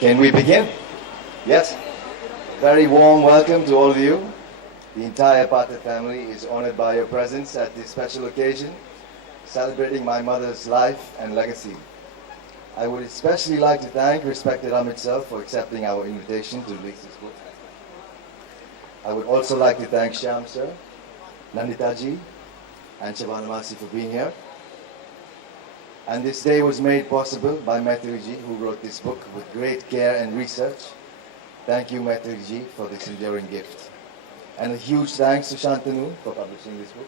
Can we begin? Yes. Very warm welcome to all of you. The entire Patil family is honored by your presence at this special occasion, celebrating my mother's life and legacy. I would especially like to thank respected Amitabh for accepting our invitation to release this book. I would also like to thank Shyam sir, Nandita ji, and Shabana for being here. And this day was made possible by Maithili ji, who wrote this book with great care and research. Thank you, Maithili ji, for this enduring gift. And a huge thanks to Shantanu for publishing this book.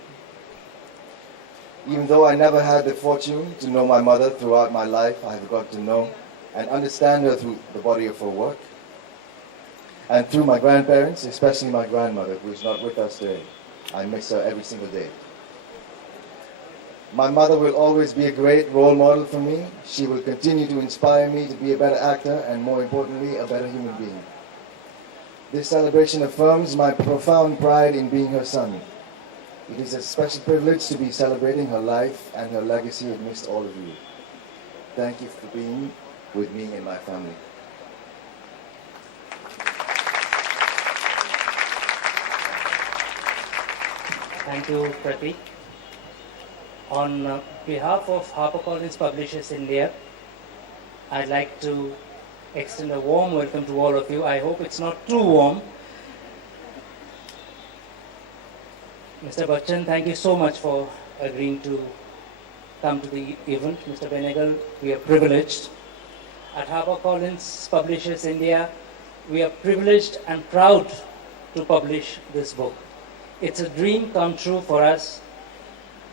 Even though I never had the fortune to know my mother throughout my life, I have got to know and understand her through the body of her work. And through my grandparents, especially my grandmother, who is not with us today. I miss her every single day. My mother will always be a great role model for me. She will continue to inspire me to be a better actor and, more importantly, a better human being. This celebration affirms my profound pride in being her son. It is a special privilege to be celebrating her life and her legacy amidst all of you. Thank you for being with me and my family. Thank you, Pratik. On behalf of HarperCollins Publishers India, I'd like to extend a warm welcome to all of you. I hope it's not too warm. Mr. Bachchan, thank you so much for agreeing to come to the event. Mr. Benegal, we are privileged. At HarperCollins Publishers India, we are privileged and proud to publish this book. It's a dream come true for us,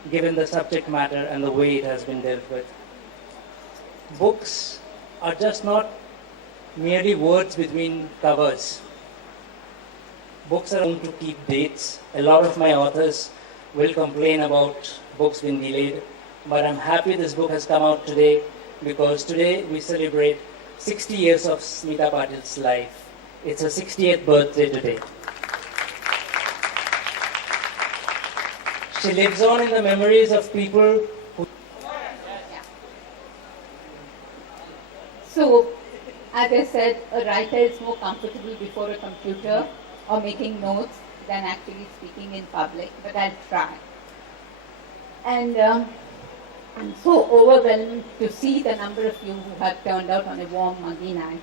given the subject matter and the way it has been dealt with. Books are just not merely words between covers. Books are going to keep dates. A lot of my authors will complain about books being delayed, but I'm happy this book has come out today because today we celebrate 60 years of Smita Patil's life. It's her 60th birthday today. She lives on in the memories of people who... So, as I said, a writer is more comfortable before a computer or making notes than actually speaking in public, but I'll try. And I'm so overwhelmed to see the number of you who have turned out on a warm, muggy night.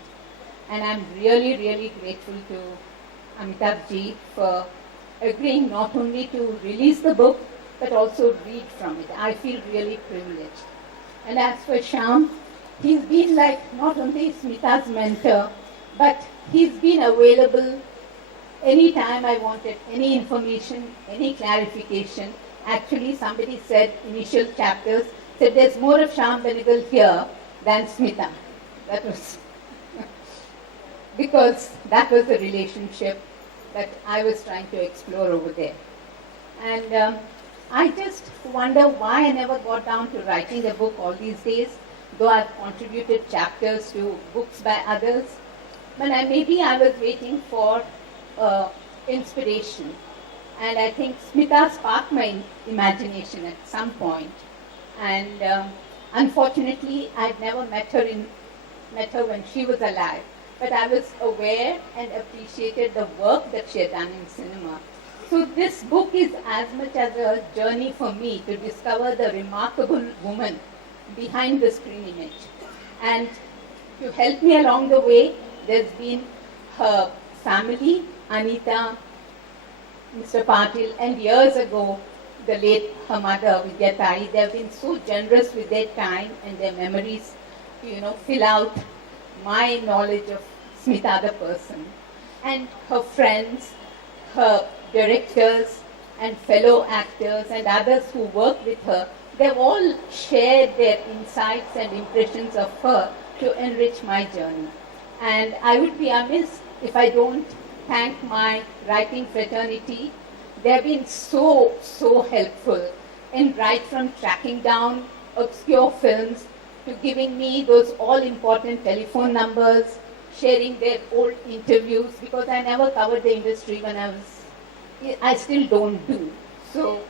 And I'm really, really grateful to Amitabh ji for agreeing not only to release the book, but also read from it. I feel really privileged. And as for Shyam, he's been like not only Smita's mentor, but he's been available anytime I wanted any information, any clarification. Actually, somebody said, initial chapters, said there's more of Shyam Benegal here than Smita. That was because that was the relationship that I was trying to explore over there. And I just wonder why I never got down to writing a book all these days, though I've contributed chapters to books by others. But maybe I was waiting for inspiration. And I think Smita sparked my imagination at some point. And unfortunately, I'd never met her when she was alive. But I was aware and appreciated the work that she had done in cinema. So this book is as much as a journey for me to discover the remarkable woman behind the screen image. And to help me along the way, there's been her family, Anita, Mr. Patil, and years ago, the late her mother, Vidyatai. They have been so generous with their time and their memories to, fill out my knowledge of Smita the person. And her friends, her directors and fellow actors and others who work with her, they've all shared their insights and impressions of her to enrich my journey. And I would be amiss if I don't thank my writing fraternity. They've been so helpful in right from tracking down obscure films to giving me those all-important telephone numbers, sharing their old interviews, because I never covered the industry when I still don't do. So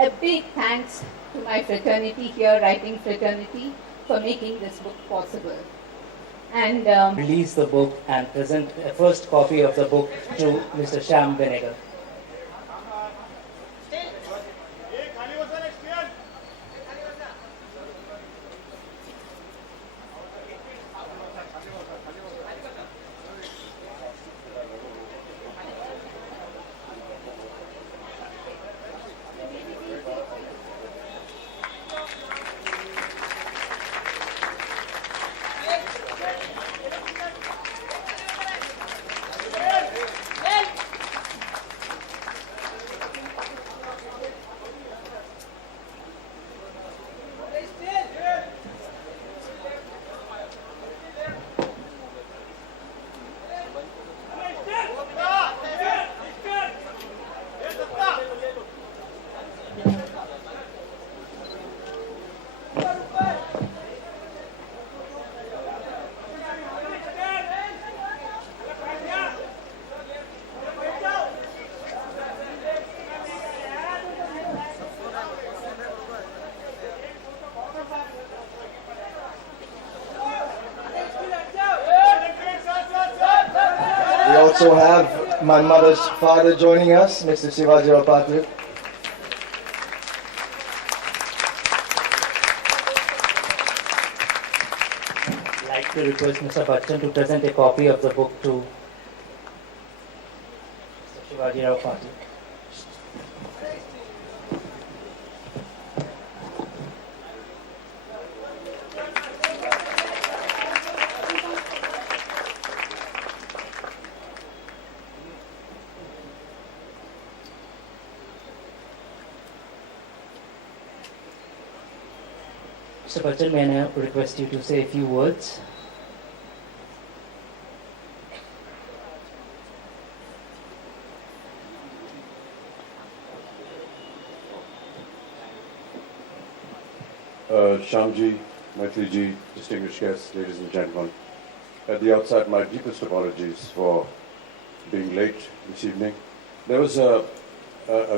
a big thanks to my fraternity here, writing fraternity, for making this book possible. And release the book and present a first copy of the book to Mr. Shyam Benegal. We also have my mother's father joining us, Mr. Shivaji Patil. I'd like to request Mr. Bachchan to present a copy of the book to Mr. Shivaji Patil. Mr. Patil, may I now request you to say a few words? Shyamji, Maithili, distinguished guests, ladies and gentlemen. At the outset, my deepest apologies for being late this evening. There was a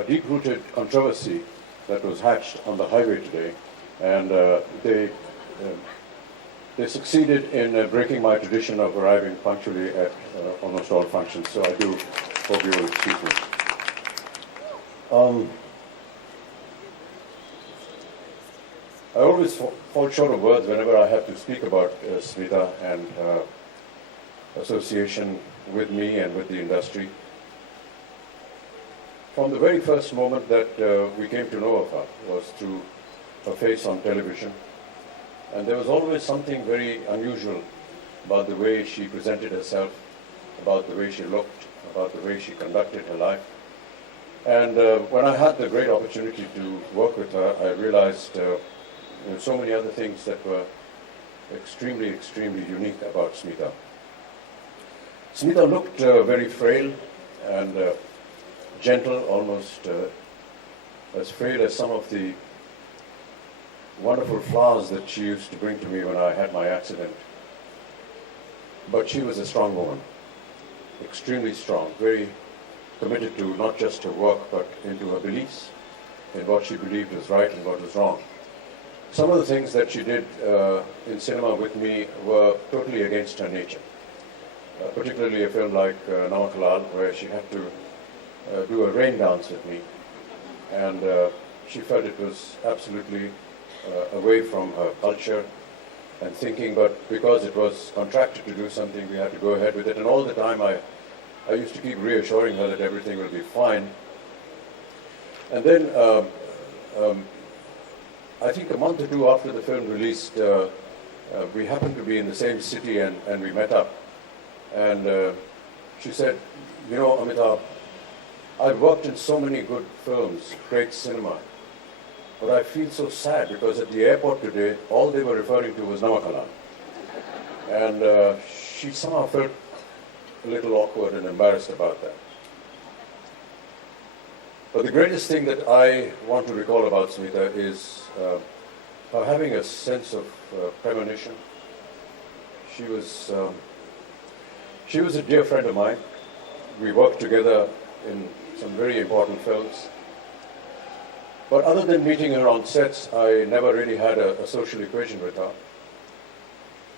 deep-rooted controversy that was hatched on the highway today, and they succeeded in breaking my tradition of arriving punctually at almost all functions, so I do hope you will excuse me. I always fall short of words whenever I have to speak about Smita and association with me and with the industry. From the very first moment that we came to know of her was through her face on television. And there was always something very unusual about the way she presented herself, about the way she looked, about the way she conducted her life. And when I had the great opportunity to work with her, I realized so many other things that were extremely, extremely unique about Smita. Smita looked very frail and gentle, almost as frail as some of the wonderful flowers that she used to bring to me when I had my accident. But she was a strong woman, extremely strong, very committed to not just her work, but into her beliefs, in what she believed was right and what was wrong. Some of the things that she did in cinema with me were totally against her nature. Particularly a film like Namakalal, where she had to do a rain dance with me. And she felt it was absolutely away from her culture and thinking, but because it was contracted to do something, we had to go ahead with it. And all the time I used to keep reassuring her that everything will be fine. And then I think a month or two after the film released, we happened to be in the same city and we met up. And she said, you know, Amitabh, I've worked in so many good films, great cinema, but I feel so sad because at the airport today, all they were referring to was Namakalal. And she somehow felt a little awkward and embarrassed about that. But the greatest thing that I want to recall about Smita is her having a sense of premonition. She was a dear friend of mine. We worked together in some very important films. But other than meeting her on sets, I never really had a social equation with her.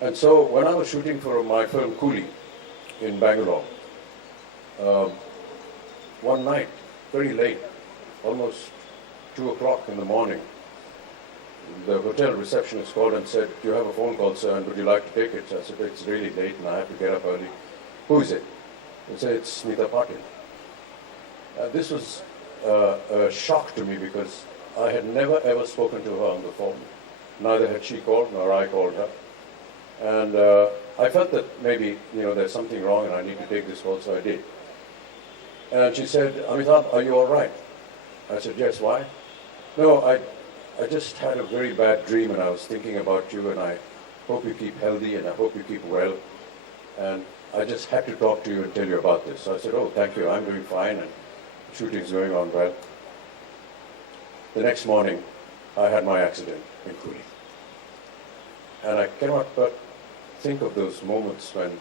And so when I was shooting for my film Coolie in Bangalore, one night, very late, almost 2 o'clock in the morning, the hotel receptionist called and said, "Do you have a phone call, sir, and would you like to take it?" I said, "It's really late and I have to get up early." "Who is it?" They said, "It's Smita Patil." This was a shock to me because I had never ever spoken to her on the phone. Neither had she called nor I called her. And I felt that maybe, there's something wrong and I need to take this call, so I did. And she said, "Amitabh, are you all right?" I said, "Yes, why?" "No, I just had a very bad dream and I was thinking about you and I hope you keep healthy and I hope you keep well. And I just had to talk to you and tell you about this." So I said, "Oh, thank you, I'm doing fine and shooting's going on well." The next morning, I had my accident in Coolie. And I cannot but think of those moments when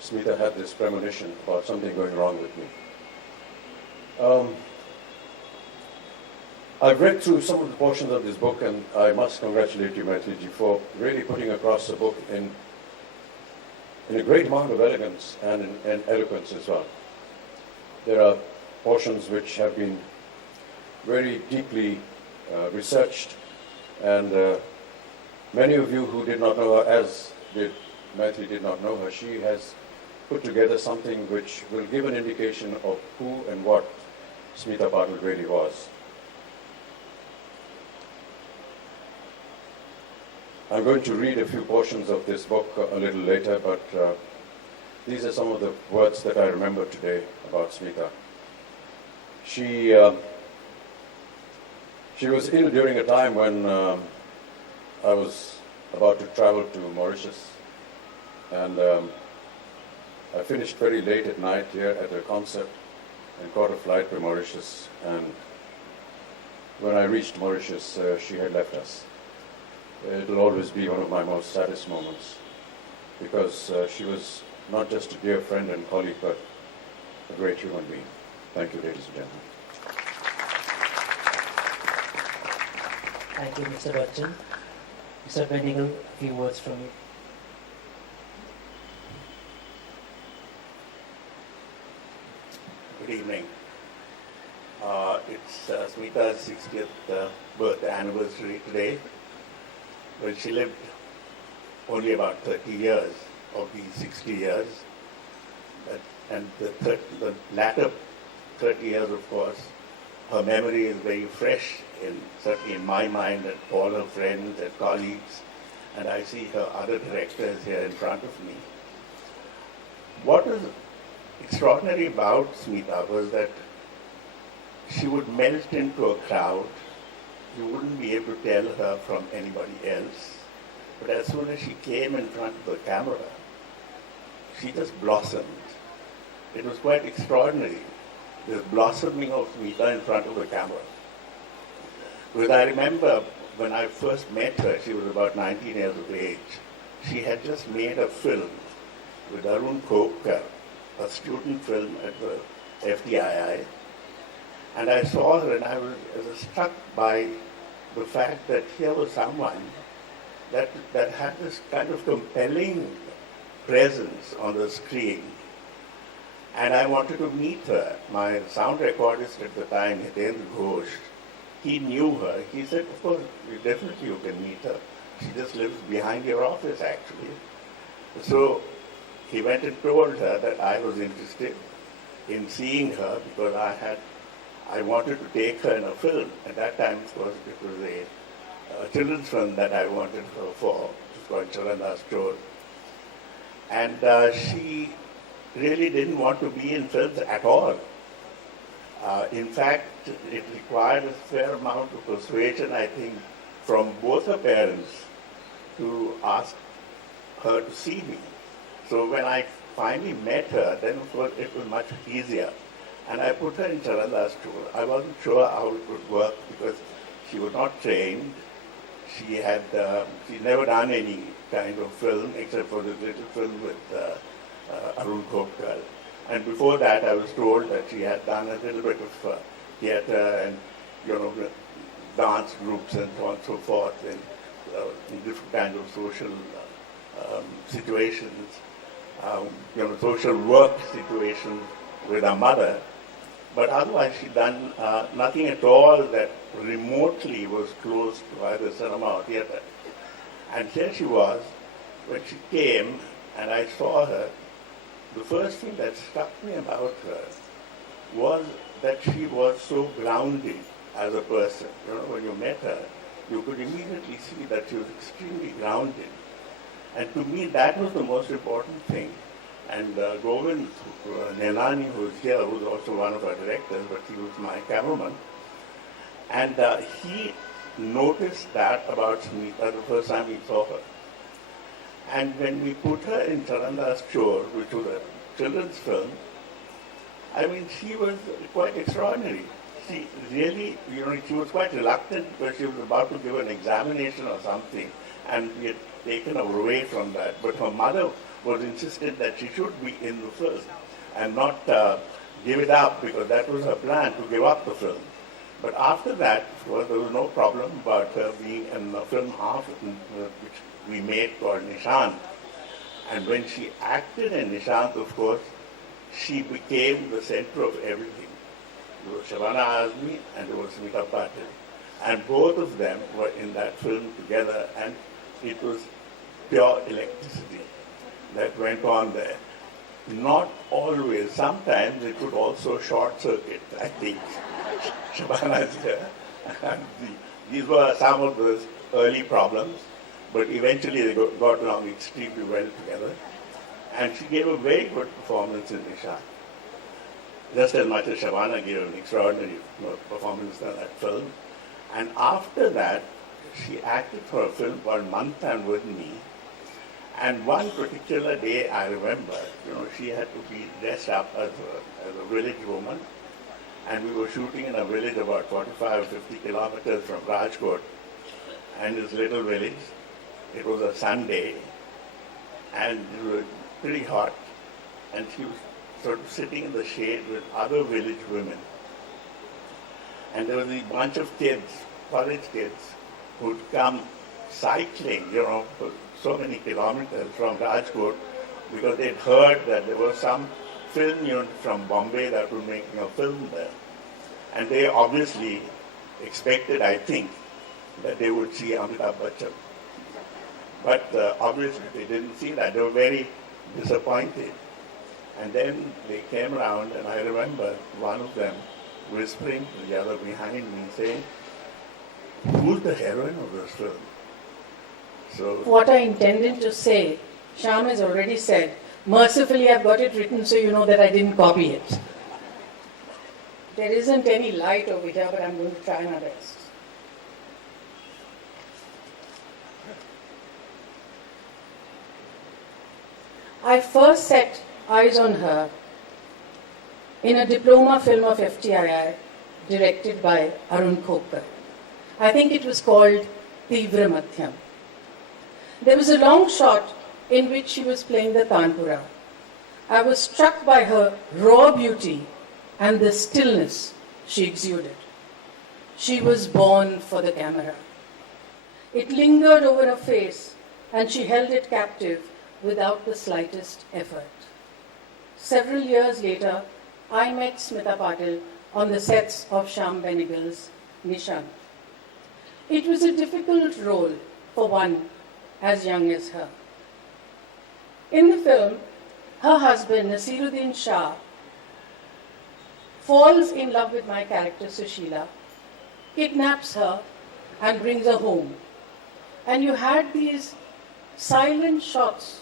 Smita had this premonition about something going wrong with me. I've read through some of the portions of this book, and I must congratulate you, Maithili, for really putting across the book in a great amount of elegance and in eloquence as well. There are portions which have been very deeply researched, and many of you who did not know her, as Maithili did not know her, she has put together something which will give an indication of who and what Smita Patil really was. I'm going to read a few portions of this book a little later, but these are some of the words that I remember today about Smita. She was ill during a time when I was about to travel to Mauritius, and I finished very late at night here at a concert and caught a flight to Mauritius, and when I reached Mauritius, she had left us. It will always be one of my most saddest moments, because she was not just a dear friend and colleague, but a great human being. Thank you, ladies and gentlemen. Thank you, Mr. Bachchan. Mr. Benegal, a few words from you. Good evening. It's Smita's 60th birth anniversary today. Well, she lived only about 30 years of these 60 years. And the latter 30 years, of course, her memory is very fresh, certainly in my mind and all her friends and colleagues. And I see her other directors here in front of me. What was extraordinary about Smita was that she would melt into a crowd. You wouldn't be able to tell her from anybody else. But as soon as she came in front of the camera, she just blossomed. It was quite extraordinary, this blossoming of Smita in front of the camera. Because I remember when I first met her, she was about 19 years of age. She had just made a film with Arun Kopkar, a student film at the FTII. And I saw her and I was struck by the fact that here was someone that had this kind of compelling presence on the screen. And I wanted to meet her. My sound recordist at the time, Hitendra Ghosh, he knew her. He said, "Of course, definitely you can meet her. She just lives behind your office, actually." So he went and told her that I was interested in seeing her because I wanted to take her in a film. At that time, of course, it was a children's film that I wanted her for, which was called Charanda's Store. And she really didn't want to be in films at all. In fact, it required a fair amount of persuasion, I think, from both her parents to ask her to see me. So when I finally met her, then of course it was much easier. And I put her in Charanda's tour. I wasn't sure how it would work because she was not trained. She'd never done any kind of film except for this little film with Arun Kopkar. And before that, I was told that she had done a little bit of theatre and, dance groups and so on and so forth in different kinds of social situations, social work situations with her mother. But otherwise, she'd done nothing at all that remotely was close to either cinema or theatre. And here she was, when she came and I saw her, the first thing that struck me about her was that she was so grounded as a person. When you met her, you could immediately see that she was extremely grounded. And to me, that was the most important thing. And Govind Nenani, who's here, who's also one of our directors, but he was my cameraman, and he noticed that about Smita the first time he saw her. And when we put her in Charandas Chor, which was a children's film, I mean, she was quite extraordinary. She really, she was quite reluctant because she was about to give an examination or something, and we had taken her away from that. But her mother was insistent that she should be in the film and not give it up, because that was her plan, to give up the film. But after that, of course, there was no problem about her being in the film half, which we made called Nishant. And when she acted in Nishant, of course, she became the center of everything. There was Shabana Azmi and there was Smita Patil. And both of them were in that film together, and it was pure electricity that went on there. Not always. Sometimes it would also short circuit, I think. Shabana is here. And these were some of those early problems, but eventually they got along extremely well together. And she gave a very good performance in Nishan, just as much as Shabana gave an extraordinary performance in that film. And after that, she acted for a film called Manthan with me. And one particular day, I remember, she had to be dressed up as a village woman. And we were shooting in a village about 45 or 50 kilometers from Rajkot. And this little village, it was a Sunday, and it was pretty hot. And she was sort of sitting in the shade with other village women. And there was a bunch of kids, college kids, who'd come cycling, for so many kilometers from Rajkot, because they'd heard that there was some film unit from Bombay that was making a film there. And they obviously expected, I think, that they would see Amitabh Bachchan. But obviously they didn't see that. They were very disappointed. And then they came around, and I remember one of them whispering to the other behind me, saying, "Who's the heroine of this film?" So what I intended to say, Shyam has already said. Mercifully, I've got it written so you know that I didn't copy it. There isn't any light over here, but I'm going to try my best. I first set eyes on her in a diploma film of FTII directed by Arun Khokar. I think it was called Tivra Madhyam. There was a long shot in which she was playing the Tanpura. I was struck by her raw beauty and the stillness she exuded. She was born for the camera. It lingered over her face, and she held it captive without the slightest effort. Several years later, I met Smita Patil on the sets of Shyam Benegal's Nishan. It was a difficult role for one as young as her. In the film, her husband, Nasiruddin Shah, falls in love with my character, Sushila, kidnaps her and brings her home. And you had these silent shots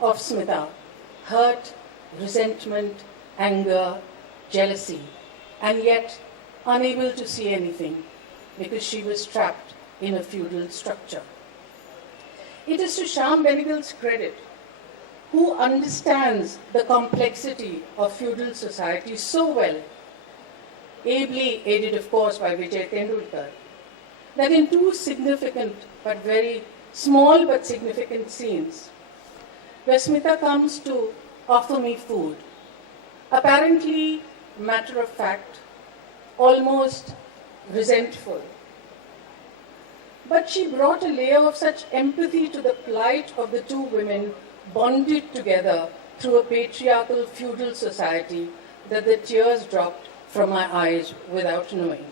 of Smita, hurt, resentment, anger, jealousy, and yet unable to see anything because she was trapped in a feudal structure. It is to Shyam Benegal's credit, who understands the complexity of feudal society so well, ably aided of course by Vijay Tendulkar, that in two significant but very small but significant scenes, where Smita comes to offer me food, apparently matter of fact, almost resentful, But she brought a layer of such empathy to the plight of the two women bonded together through a patriarchal feudal society that the tears dropped from my eyes without knowing.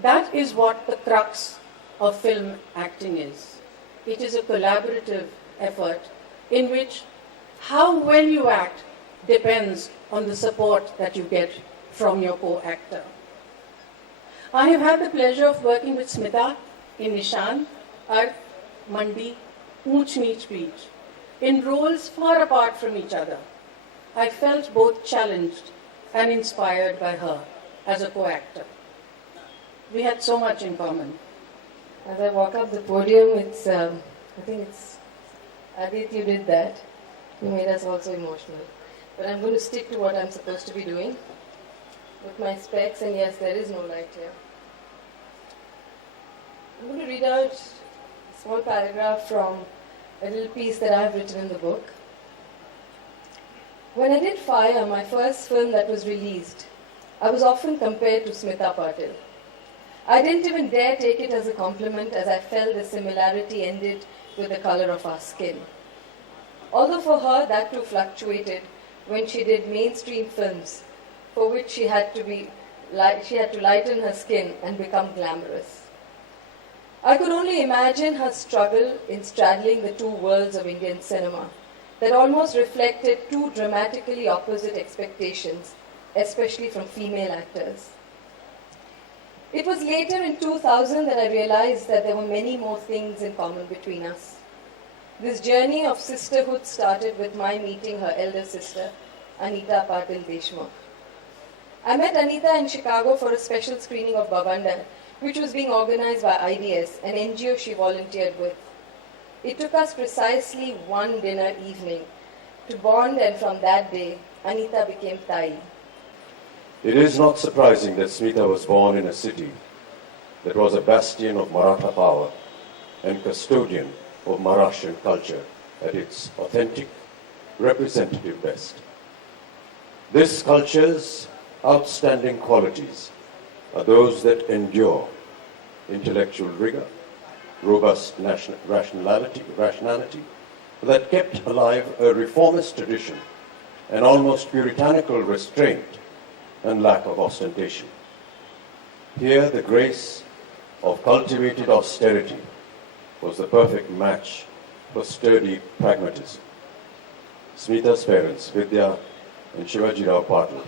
That is what the crux of film acting is. It is a collaborative effort in which how well you act depends on the support that you get from your co-actor. I have had the pleasure of working with Smita in Nishan, Arth, Mandi, Ooch Neech Beach, in roles far apart from each other. I felt both challenged and inspired by her as a co-actor. We had so much in common. As I walk up the podium, I think it's Adit, you did that. You made us also emotional. But I'm going to stick to what I'm supposed to be doing with my specs, and yes, there is no light here. I'm going to read out a small paragraph from a little piece that I've written in the book. When I did Fire, my first film that was released, I was often compared to Smita Patil. I didn't even dare take it as a compliment, as I felt the similarity ended with the color of our skin. Although for her that too fluctuated when she did mainstream films, for which she had to lighten her skin and become glamorous. I could only imagine her struggle in straddling the two worlds of Indian cinema that almost reflected two dramatically opposite expectations, especially from female actors. It was later in 2000 that I realized that there were many more things in common between us. This journey of sisterhood started with my meeting her elder sister, Anita Patil Deshmukh. I met Anita in Chicago for a special screening of Babanda, which was being organized by IDS, an NGO she volunteered with. It took us precisely one dinner evening to bond, and from that day, Anita became Tai. It is not surprising that Smita was born in a city that was a bastion of Maratha power and custodian of Maharashtrian culture at its authentic, representative best. This culture's outstanding qualities are those that endure intellectual rigor, robust rationality, that kept alive a reformist tradition, an almost puritanical restraint and lack of ostentation. Here, the grace of cultivated austerity was the perfect match for sturdy pragmatism. Smita's parents, Vidya and Shivaji Rao Patil,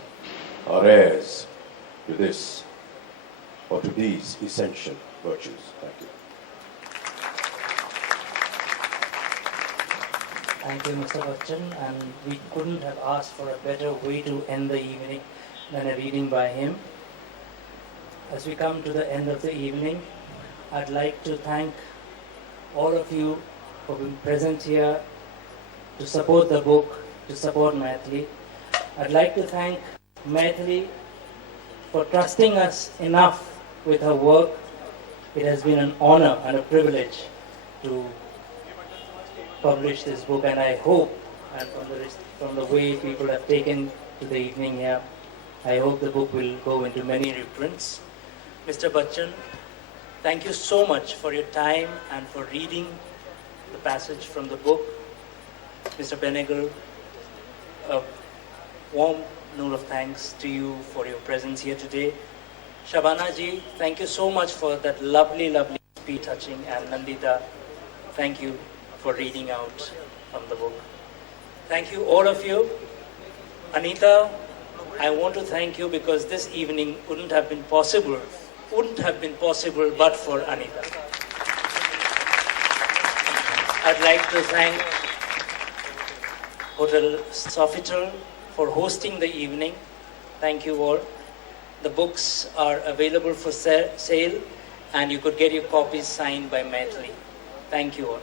are heirs to this, or to these essential virtues. Thank you. Thank you, Mr. Bachchan, and we couldn't have asked for a better way to end the evening than a reading by him. As we come to the end of the evening, I'd like to thank all of you for being present here to support the book, to support Maithili. I'd like to thank Maithili for trusting us enough with her work. It has been an honor and a privilege to publish this book, and I hope, and from the way people have taken to the evening here, I hope the book will go into many reprints. Mr. Bachchan, thank you so much for your time and for reading the passage from the book. Mr. Benegal, a warm note of thanks to you for your presence here today. Shabana ji, thank you so much for that lovely, lovely speech touching, and Nandita, thank you for reading out from the book. Thank you, all of you. Anita, I want to thank you because this evening wouldn't have been possible but for Anita. I'd like to thank Hotel Sofitel for hosting the evening. Thank you all. The books are available for sale, and you could get your copies signed by Maithili. Thank you all.